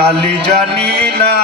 কালি জানি না।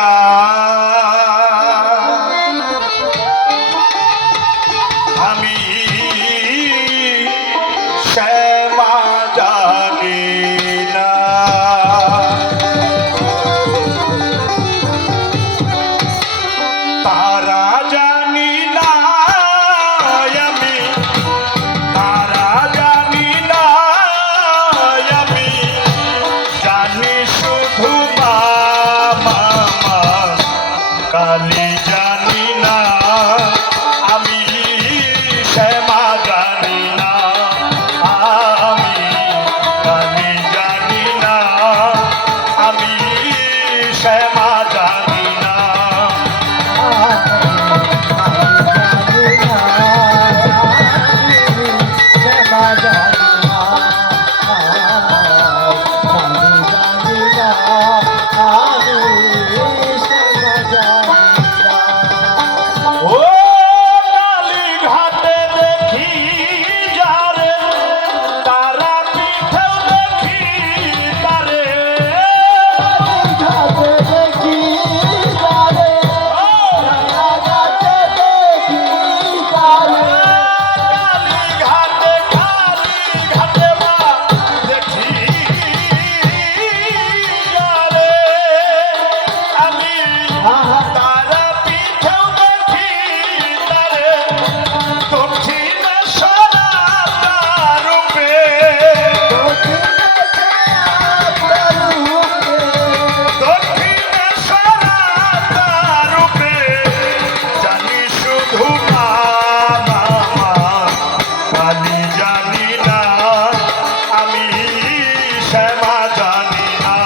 শ্যামা জানি না,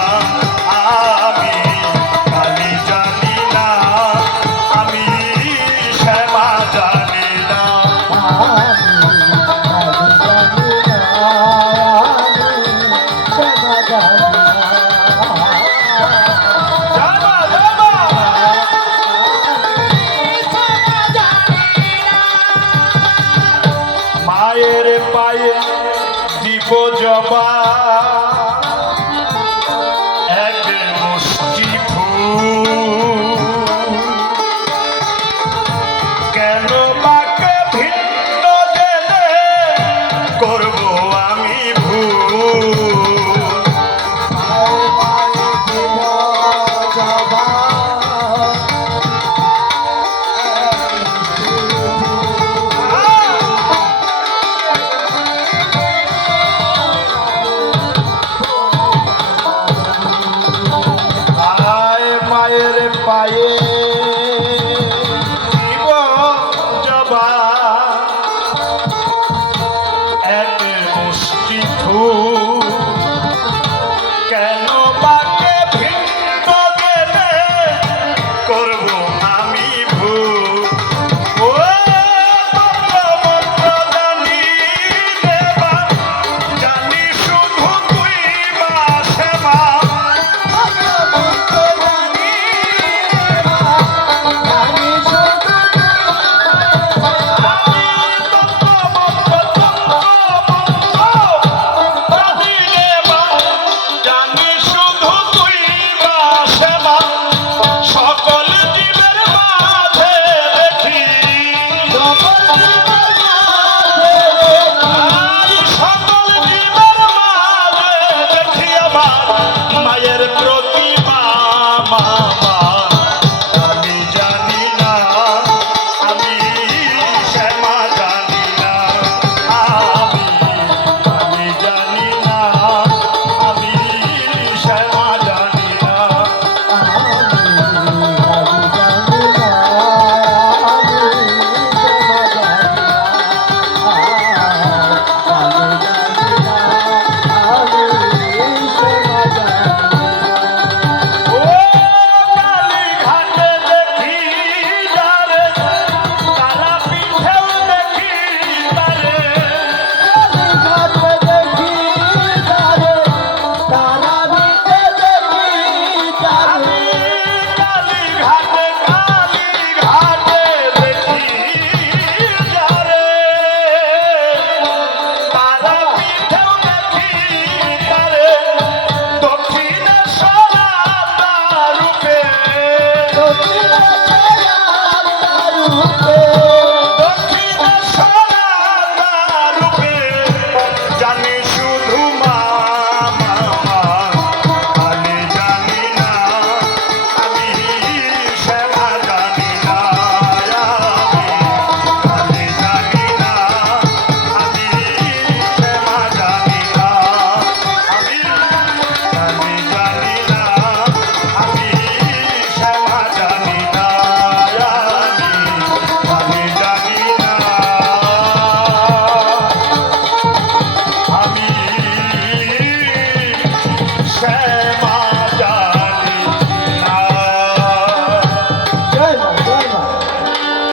আমি কালি জানি না, আমি শ্যামা জানি না। মায়ের পায়ে দিব জবা বাবা মায়ের প্রতি